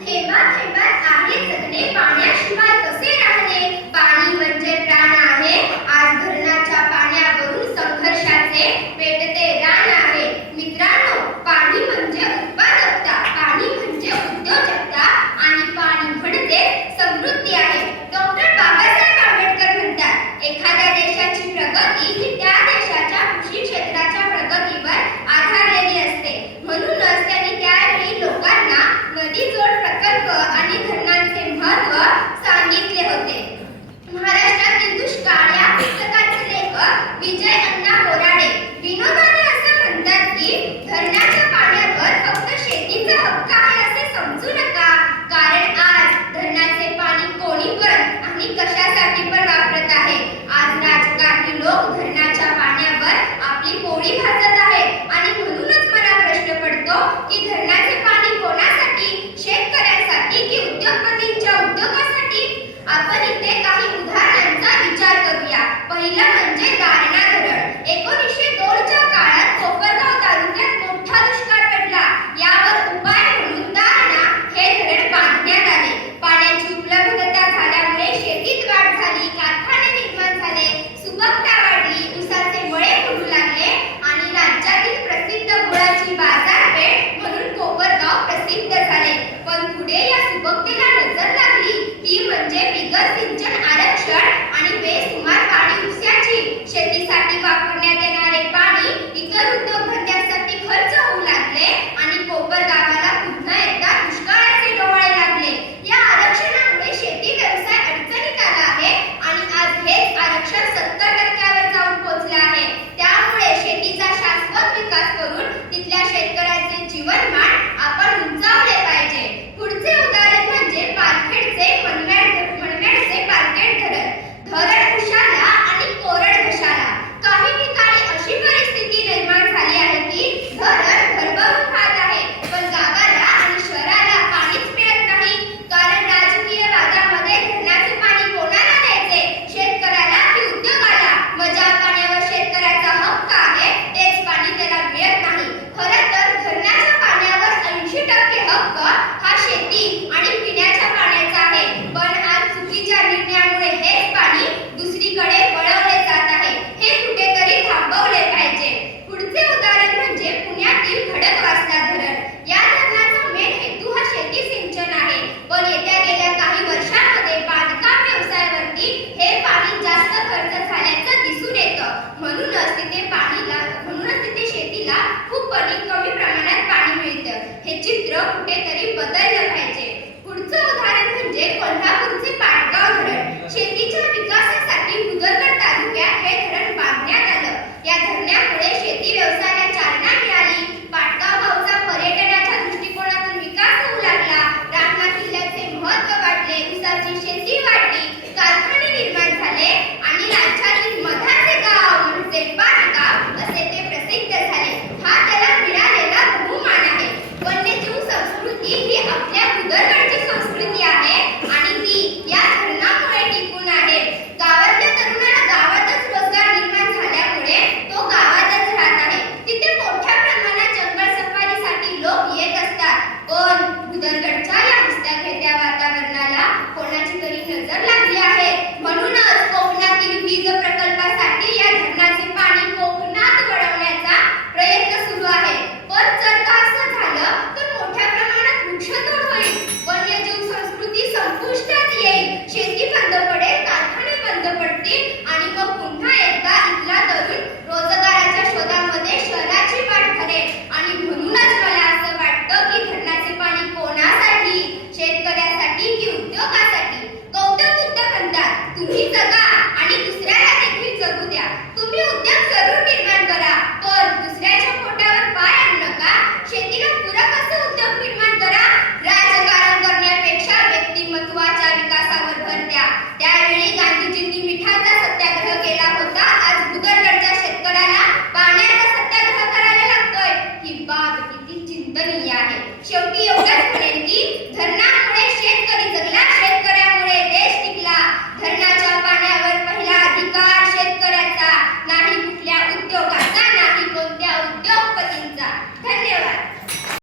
थेंबा थेंबात आहे जगणे, पाण्याशिवाय कसे राहणे. पाणी म्हणजे प्राण आहे. आज धरणाच्या पाण्यावरून संघर्षाचे पेटते रान आहे. मित्रांनो, पाणी म्हणजे उत्पादकता, पाणी म्हणजे उद्योजकता आणि पाणी म्हणजे समृद्धी आहे. डॉक्टर बाबासाहेब आंबेडकर म्हणतात, एखाद्या देशाची प्रगती ही त्या देशाच्या कृषी क्षेत्राच्या प्रगतीवर आधारलेली असते. म्हणूनच त्यांनी त्यावेळी लोकांना नदी जोड प्रकल्प आणि धरणांचे महत्त्व सांगितले होते. महाराष्ट्रातील दुष्काळ या पुस्तकाचे लेखक विजय अण्णा बोराडे विनोदाने असं म्हणतात की धरणाच्या पाण्यावर फक्त शेतीचा हक्क आहे असे समजू नका, कारण आज धरणाचे पाणी कोणी पण आणि कशासाठी पण वापरत आहे. आज राजकारणी लोक धरणाच्या पाण्यावर आपली पोळी भाजत आहेत आणि म्हणूनच मला प्रश्न पडतो की धरणाचे पाणी कोणासाठी, शेतकऱ्यांसाठी की उद्योगपतींच्या उद्योगासाठी. आपण इथे काही उदाहरणांचा विचार करूया. पहिलं म्हणजे दारणा धरण. 1902 च्या काळात कोपरगाव तालुक्यात मोठा दुष्काळ पडला. यावर उपाय म्हणून दारणा हे धरण बांधण्यात आले. पाण्याची उपलब्धता झाल्यामुळे शेतीत वाढ झाली, कारखाने निर्माण झाले, सुबकता वाढली, ऊसाचे मळे फुलू लागले आणि राज्यातील प्रसिद्ध गुळाची बाजारपेठ म्हणून कोपरगाव प्रसिद्ध झाले. पण पुढे या सुबकतेला नजर लागली ती म्हणजे बिगर सिंचन आरक्षण आणि बेसुमार पाणी उपशाची. शेतीसाठी वापरण्यात येणारे पाणी इतर उद्योगधंद्यांसाठी खर्च होऊ लागले आणि कोपरगावाला पुन्हा एकदा दुष्काळाचे डोहाळे लागले. या आरक्षणामुळे शेती व्यवसाय अडचणीत आला आहे आणि आज हेच आरक्षण 70% जाऊन पोहोचले आहे. त्यामुळे शेतीचा शाश्वत विकास करून तिथल्या शेतकऱ्यांचे जीवनमान आपण उंचावले पाहिजे. पुढचे उदाहरण म्हणजे पालखेडचे मनमाडचे पालखेड धरण. धरण उशाला आणि कोरड घशाला. काही ठिकाणी अशी परिस्थिती निर्माण झाली आहे की धरण भरभरून वाहत आहे, पण गावाला आणि शहराला पाणीच मिळत नाही. कारण राजकीय वादामध्ये धरणाचे पाणी कोणाला द्यायचे, शेतकऱ्याला की उद्योगाला. मजा पाण्यावर शेतकऱ्याचा हक्क आहे, तेच पाणी त्याला मिळत नाही. खरं तर धरणाच्या पाण्यावर 80% हक्क हा शेती आणि पिण्याच्या पाण्याचा आहे. पण आज चुकीच्या निर्णयामुळे हेच पाणी दुसरीकडे वळवले जात आहे. हे कुठेतरी थांबवले पाहिजे. पुढचे उदाहरण म्हणजे पुण्यातील खडकवासला धरण. या धरणाचा मेन हेतू हा शेती सिंचन आहे, पण येत्या गेल्या काही वर्षांमध्ये बांधकाम व्यवसायावरती हे पाणी जास्त खर्च झाल्याचं दिसून येतं. म्हणूनच तिथे शेतीला खूप कमी प्रमाणात पाणी मिळतं. हे चित्र कुठेतरी बदललं पाहिजे. पुढचं उदाहरण म्हणजे कोल्हापूरचे पाटगाव धरण. शेतीच्या विकासासाठी भुदरगड तालुक्यात हे धरण बांधण्यात आलं. या धरणामुळे शेती व्यवसायाला चालना मिळाली. पाटगाव गावचा पर्यटनाच्या दृष्टिकोनातून विकास होऊ लागला. रामना किल्ल्याचे महत्त्व वाढले, ऊसाची शेती वाढली, कारखाने निर्माण झाले आणि राज्यातील मधाचे गाव म्हणजे पाटगाव असे ते प्रसिद्ध झाले. हा त्याला मिळालेला बहुमान आहे. वन्यजीव संस्कृती ही आपल्या भुदरगडची संस्कृती आहे आणि ती या धरणामुळे टिकून आहे. गावातल्या तरुणाला गावातच रोजगार निर्माण झाल्यामुळे तो गावातच राहत आहे. तिथे मोठ्या प्रमाणात जंगल सफारीसाठी लोक येत असतात. पण भुदरगडच्या या हसत्या-खेळत्या वातावरणाला कोणाची तरी नजर लागली आहे. म्हणूनच कोकणातील वीज प्रकल्पासाठी या धरणाचे पाणी कोकणात वळवण्याचा प्रयत्न सुरू आहे. पण जर का असं झालं तर मोठ्या प्रमाणात वृक्षतोड होईल, वन्यजीव संस्कृती संपुष्टात येईल, शेती बंद पडेल, कारखाने बंद पडतील आणि मग पुन्हा एकदा इथला तरुण रोजगाराच्या शोधामध्ये शहराची वाट धरेल. आणि म्हणूनच मला असं वाटतं की धरणाचे पाणी कोणासाठी, शेतकऱ्यासाठी की उद्योगासाठी. गौतम बुद्ध म्हणतात, तुम्ही जगा आणि दुसऱ्याला देखील जगू द्या. तुम्ही उद्योग जरूर निर्माण करा, पण दुसऱ्याच्या पोटावर पाय आणू नका. शेतीला पूरक असं उद्योग निर्माण करा. राजकारण करण्यापेक्षा व्यक्तिमत्वाच्या विकासावर भर द्या. त्यावेळी गांधीजींनी मिठाचा सत्याग्रह केला होता. आज भुदरगडच्या शेतकऱ्याला पाण्याचा सत्याग्रह करायला लागतोय. ही बाब किती चिंतनीय आहे. शेवटी एवढंच म्हणेन की धरणा